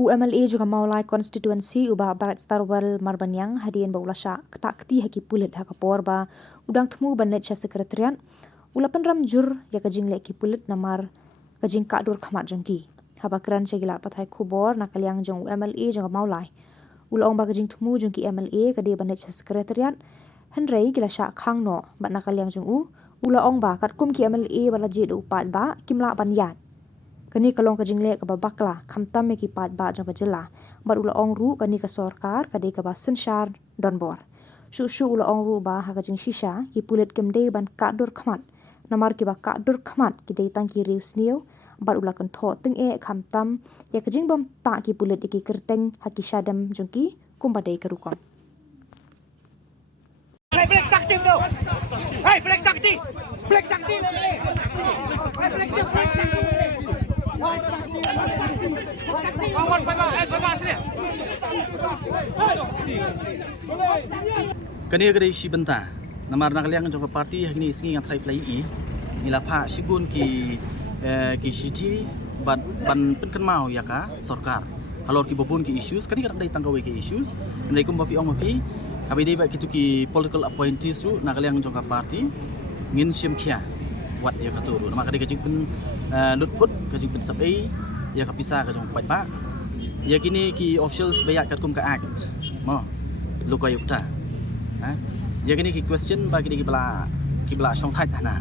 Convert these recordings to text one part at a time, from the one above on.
UMLA juga maulai konstituensi ubah Barat Starwell Marbanyang hadian baulasha ketakti haki pulit hakapor ba udang temu banet cha sekretariat ulapan ramjur ya kajing leki pulit namar kajing kadur khamat jengki haba keran cegilat patai kubor nakaliang jong UMLA juga maulai ulaong ba kajing temu jengki MLA kadi banet cha sekretariat henrei gila sha khang no ba nakaliang jong ulaong ba kat kum ki MLA bala je do pat ba kimla banyat kani kalong ka jingle ka babakla khamtam me ki pat ba jong ka jela bar ula ong ru kani ka sarkar kadi ka ba senshar donbor shu ula ong ru ba ha ka jing shisha ki pulit kemde ban ka dur khmat namar ki ba ka dur khmat ki dei tang ki rius niu bar ula kan tho ting e khamtam ya ka jing bam ta ki pulit ki kerteng ha ki shadam jong ki kum ba dei ka rukon Hey, black takti tu. Hey, black takti. Black takti. Hey, black takti. Kawan, bye-bye sini. Kani kadai si benta namar nakaliang jong parti hakni singi ngatrai play i nila pha sigun ki city ban penkan mau ya ka sarkar halor ki bobun ki issues kani kadai tanggawe ki issues ndai kum bapi ong bapi habi dei ba kitu ki political appointees ru nakaliang jong parti ngin sim khia wat ya ka turu nama kadai kajing pen lutput kajing pen sabai ya ka pisa ka jong pat ba ya kini ki officials bayak kat kum ka act mo lokayukta ha ya kini ki question bagi ki bala song thai na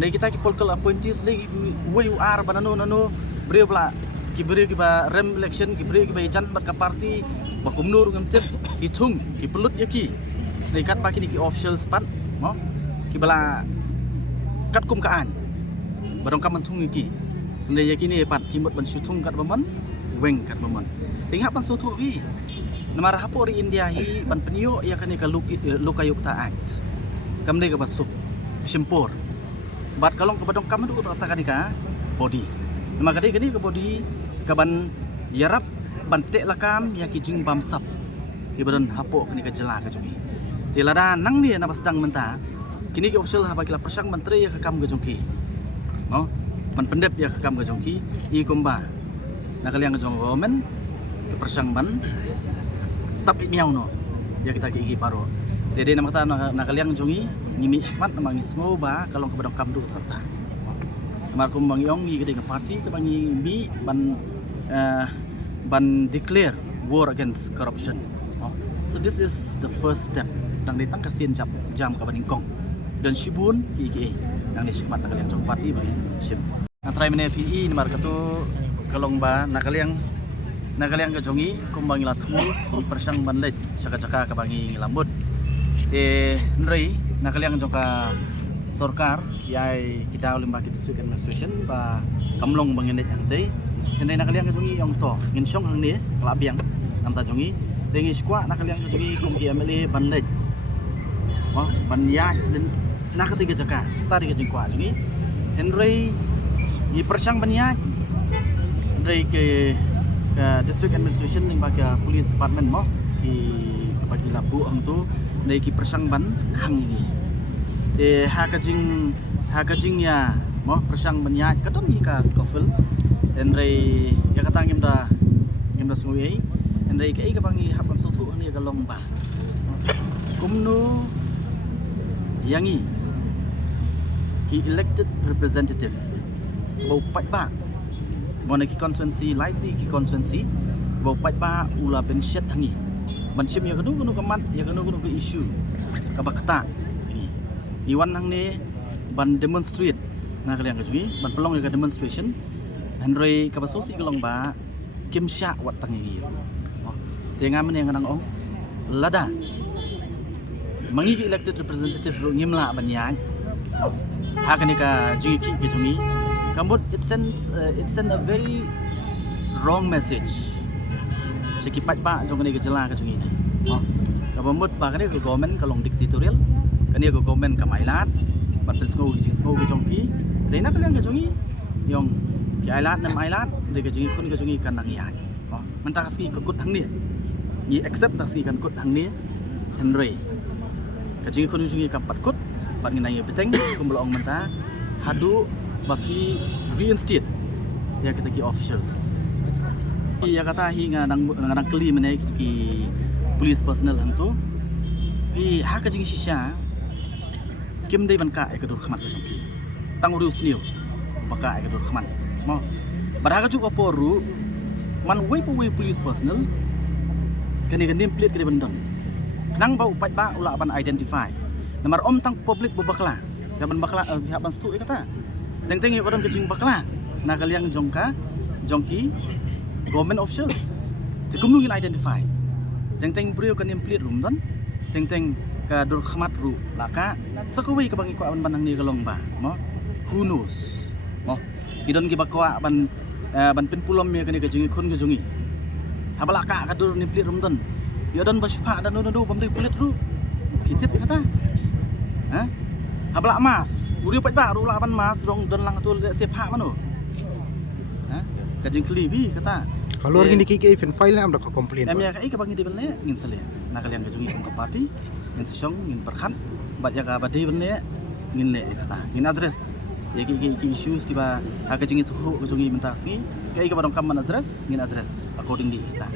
nei kita ki political appointees le WUR banano beri bala ki ba rem election ki beri ki ba jan bat ka parti ba kumnur ngam tep ki thung ki pelut ya ki nei kat ba kini ki officials pat mo ki bala kat kum ka an badong kam thung ki nei ya kini pat ki mot ban su thung kat baman weng kat baman tingha pan su thu wi namar hapori India hi ban penio ya kani ka lokayukta act kamde ka basuk simpor bat kalong ka badong kam du ta kani ka body nama kadi kani ka body ka ban yarap ban te lakam ya ki jing bam sap ki badan hapo kani ka jela ka jumi tilada nang ni na basdang menta kini ki official ha bakila persang menteri ya ka kam ka jongki no ban pendep ya ka kam ka jongki I kumba nakaliang ka jong government ke persang ban tapi miau no ya kita gigi paro jadi nama kata nakaliang jongi ngimi skmat nama ngismo ba kalong ke badong kamdu tata namar kum bang yong gi ke parti ke bangi bi ban declare war against corruption so this is the first step dang ditang kasin jam ka baningkong dan shibun ki dang ni skmat nakaliang jong parti bagi sim natrai mene PE namar katu kalong ba nakaliang ka jongi kumbang latu persang banlet saka-saka ka bangi lambut nrei nakaliang joka sarkar yai kita limba ki district administration ba kamlong banginet angtei nrei nakaliang ka jongi yong to ngin song hang ni kala biang nam ta jongi dengi skwa nakaliang ka jongi kum ki MLA banlet ban ya den nakati ka jaka tadi ka jingkwa jongi nrei ni persang banya nrei ke district administration yang bagi police department mo bagi labu ang tu dari ki persang ban khang ini ha kajing ya mo persang ban ya kadon ni ka Scofield dan rai ya kata ngim da sungui dan rai ka bangi hapan sotu ni ka long ba kumno yangi ki elected representative bau pat ba Mona ki konstituensi lightly ki konstituensi bau pat ba ula penshet hangi bansim ya kanu kamat ya kanu ke issue ka bakta iwan hang ne ban demonstrate na kalian ka jui ban pelong ya ka demonstration handrei ka basosi kalong ba kim sha wat tangi tenga men yang nang ong lada mangi ki elected representative ru ngimla ban yang ha kani ka jui ki jumi Kambut it sends a very wrong message. Sekipat ba jong kani kejela ka jungi ni. Kabamut ba kani ke government kalong dictatorial, kani ke government ka mailat, bat pensgo ki jong ki. Reina kalian ka jungi yong ki ailat nam ailat, de ka jungi kun ka jungi kan nang yai. Mentah kasi ka kut hang ni. Ni accept tak si kan kut hang ni. Henry. Ka jungi kun jungi ka pat kut, bat nginai beteng kumlong mentah hadu bagi reinstate ya kita ki officials Iya kata hi ngadang keli mana ki police personnel hantu. Hi hak jing sisya. Kim dei ban ka ekadur khmat jong ki. Tang urus niu. Baka ekadur khmat. Mo. Barha juk oporu man wei police personnel. Kani name plate kani bandon. Nang bau pai ba ula ban identify. Namar om tang public bubakla. Gaban bakla pihak ban stu kata. Teng-teng yo kadang kejing bakla. Na kaliang jongki government officials. Tikum nungin identify. Teng-teng brio kan name plate rum don. Teng-teng ka dur khmat ru laka sakawai ka bangi ko aban banang ni kalong ba. Mo. Who knows. Mo. Kidon gi bakwa ban pin pulom me kani kejing kun kejungi. Habala ka dur name plate rum don. Yo don baspa dan no bam dei plate ru. Kitip kata. Ha? Habla mas, buri pai ba ru laban mas dong don lang tu siap hak mano. Ha? Kajing klibi kata. Halor gini kiki event file am dak complain. Em ya kai ka bangi dibel ne ngin sale. Na kalian kajungi ke parti, ngin sesong ngin perkhat, bat ya ka badi bel ne ngin le kata. Ngin address. Ya ki issues ki ba ha kajungi tu kajungi mentasi. Kai ka badong kam address, ngin address accordingly kata.